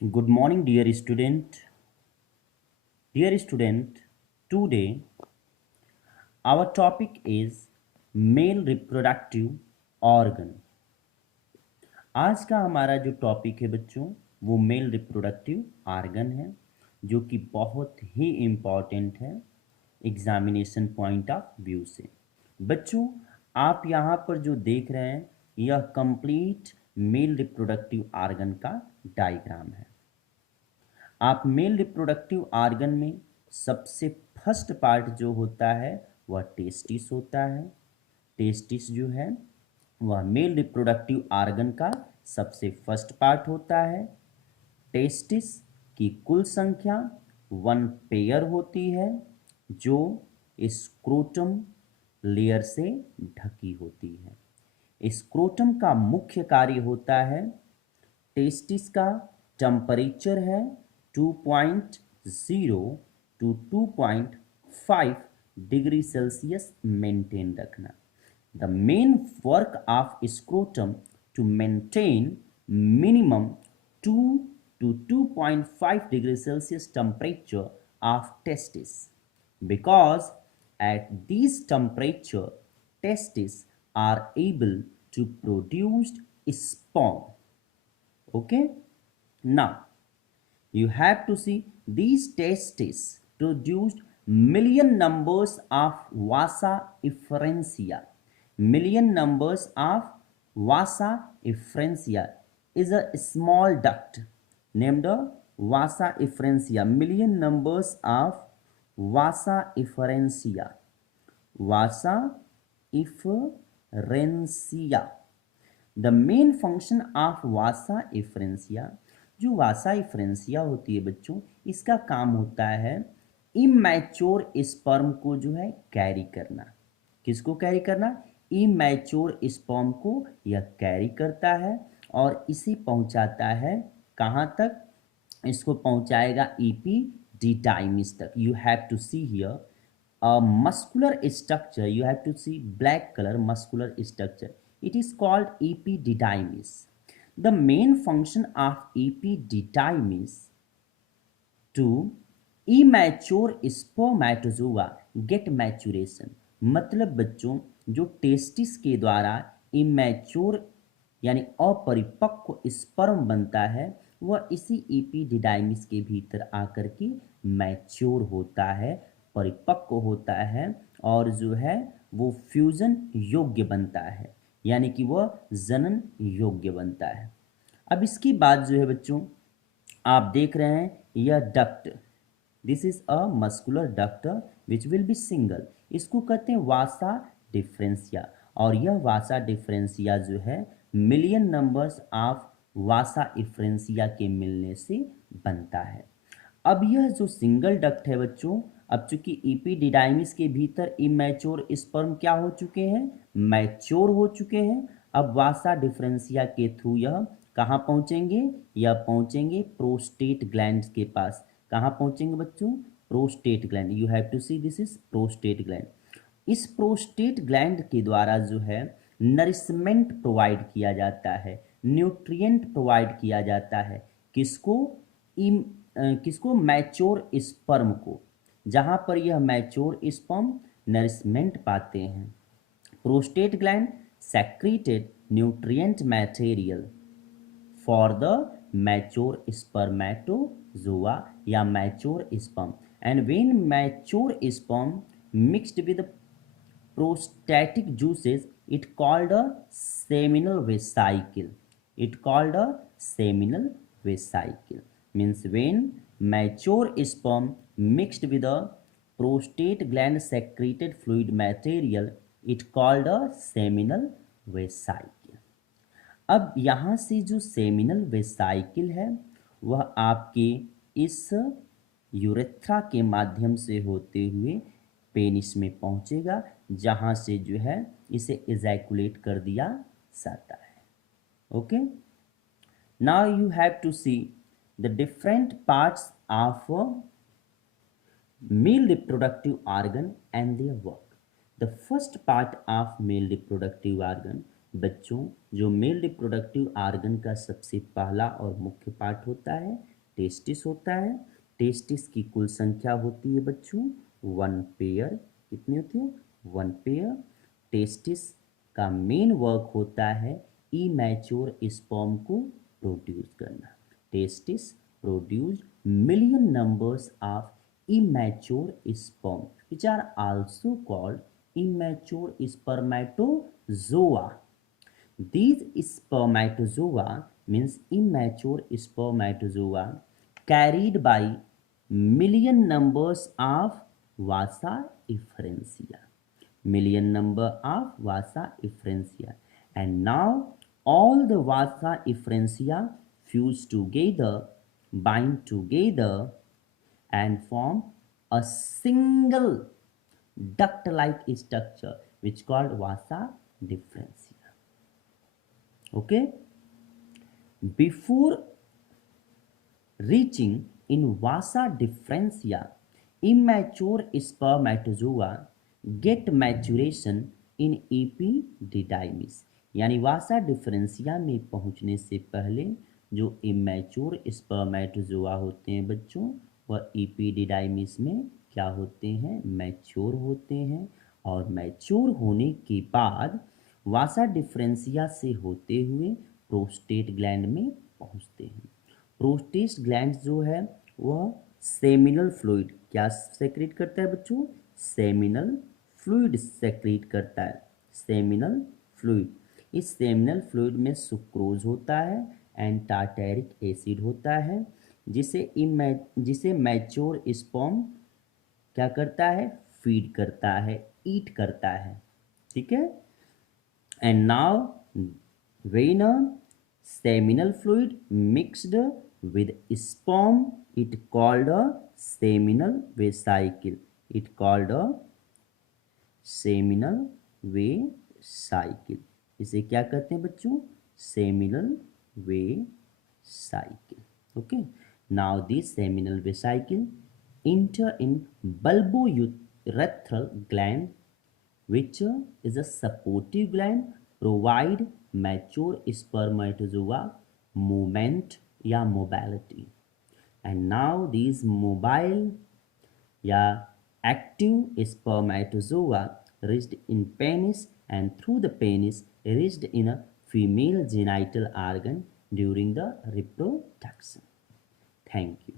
Good morning, dear student. Dear student, today our topic is male reproductive organ. आज का हमारा जो topic है बच्चों वो मेल रिप्रोडक्टिव आर्गन है जो कि बहुत ही इम्पॉर्टेंट है एग्जामिनेशन पॉइंट ऑफ व्यू से। बच्चों, आप यहाँ पर जो देख रहे हैं यह कंप्लीट मेल रिप्रोडक्टिव आर्गन का डायग्राम है। आप मेल रिप्रोडक्टिव आर्गन में सबसे फर्स्ट पार्ट जो होता है वह टेस्टिस होता है। टेस्टिस जो है वह मेल रिप्रोडक्टिव आर्गन का सबसे फर्स्ट पार्ट होता है। टेस्टिस की कुल संख्या 1 पेयर होती है जो स्क्रोटम लेयर से ढकी होती है। स्क्रोटम का मुख्य कार्य होता है, टेस्टिस का टेम्परेचर है 2.0 टू 2.5 डिग्री सेल्सियस मेंटेन रखना। The main work of scrotum to maintain minimum 2 to 2.5 degree Celsius temperature of testis, because at this temperature testis are able to produce sperm. Okay, now you have to see these testes produced million numbers of vasa efferentia. Million numbers of vasa efferentia is a small duct named vasa efferentia. Million numbers of vasa efferentia. Vasa efferentia. The main function of Vasa efferentia, जो वासा efferentia होती है बच्चों, इसका काम होता है immature sperm को जो है कैरी करना। किसको कैरी करना? इमैच्योर स्पर्म को यह कैरी करता है और इसे पहुंचाता है कहाँ तक? इसको पहुंचाएगा ईपीडिडाइमिस तक। You have to see here a muscular structure. You have to see black color muscular structure. It is called epididymis. The main function of epididymis to immature spermatozoa get maturation. मतलब बच्चों, जो testis के द्वारा immature यानी अपरिपक्व sperm बनता है वह इसी एपिडिडाइमिस के भीतर आकर के मैच्योर होता है, परिपक्व होता है और जो है वो फ्यूजन योग्य बनता है, यानी कि वह जनन योग्य बनता है। अब इसके बाद जो है बच्चों आप देख रहे हैं यह duct, this is a muscular duct which will be single. इसको कहते हैं वासा डिफरेंसिया और यह वासा डिफरेंसिया जो है million numbers of Vasa efferentia के मिलने से बनता है। अब यह जो सिंगल डक्ट है बच्चों, अब चूंकि इपिडिडाइमिस के भीतर इमैच्योर स्पर्म क्या हो चुके हैं? मैच्योर हो चुके हैं। अब वासा डिफरेंसिया के थ्रू यह कहाँ पहुंचेंगे? यह पहुंचेंगे प्रोस्टेट ग्लैंड के पास। कहाँ पहुंचेंगे बच्चों? Prostate gland. You have to see this is prostate gland. इस प्रोस्टेट ग्लैंड के द्वारा जो है नरिशमेंट प्रोवाइड किया जाता है, न्यूट्रिएंट प्रोवाइड किया जाता है। किसको? किसको? मैच्योर स्पर्म को। जहाँ पर यह मैच्योर स्पर्म नरिशमेंट पाते हैं। Prostate gland secreted nutrient material for the mature spermatozoa या mature sperm, and when mature sperm mixed with prostatic juices, it called a seminal vesicle. It called a seminal vesicle. Means when mature sperm mixed with a prostate gland secreted fluid material, it called a seminal vesicle. अब यहाँ से जो seminal vesicle है वह आपके इस urethra के माध्यम से होते हुए पेनिस में पहुँचेगा, जहाँ से जो है इसे एजैकुलेट कर दिया जाता है। Okay, now you have to see the different parts of male reproductive organ and their work. The first part of male reproductive organ, बच्चों जो मेल रिप्रोडक्टिव आर्गन का सबसे पहला और मुख्य पार्ट होता है टेस्टिस होता है। टेस्टिस की कुल संख्या होती है बच्चों 1 पेयर। कितनी होती है? 1 पेयर। टेस्टिस का मेन वर्क होता है इमैच्योर स्पर्म को प्रोड्यूस करना। Testis produce million numbers of immature sperm which are also called immature spermatozoa. These spermatozoa means immature spermatozoa carried by million numbers of vasa efferentia. Million number of vasa efferentia. And now all the vasa efferentia fuse together, bind together and form a single duct-like structure which called vasa differentia. Okay, before reaching in vasa differentia, immature spermatozoa get maturation in epididymis. यानी वासा डिफरेंसिया में पहुंचने से पहले जो immature spermatozoa होते हैं बच्चों वह इपीडिडाइमिस में क्या होते हैं? मैच्योर होते हैं। और मैच्योर होने के बाद वासा डिफरेंसिया से होते हुए प्रोस्टेट ग्लैंड में पहुंचते हैं। प्रोस्टेट ग्लैंड जो है वह सेमिनल फ्लूइड क्या सेक्रेट करता है बच्चों? सेमिनल फ्लूइड सेक्रेट करता है। सेमिनल फ्लूइड, इस सेमिनल फ्लूइड में सुक्रोज होता है एंड टार्टेरिक एसिड होता है जिसे मैच्योर स्पर्म क्या करता है? फीड करता है, ईट करता है। ठीक है। And now when a seminal fluid mixed with sperm it called a seminal vesicle. It called a seminal vesicle. इसे क्या कहते हैं बच्चों? seminal vesicle. Okay, now this seminal vesicle enter in bulbourethral gland which is a supportive gland provide mature spermatozoa movement या mobility. And now these mobile या active spermatozoa reached in penis and through the penis reached in a female genital organ during the reproduction. Thank you.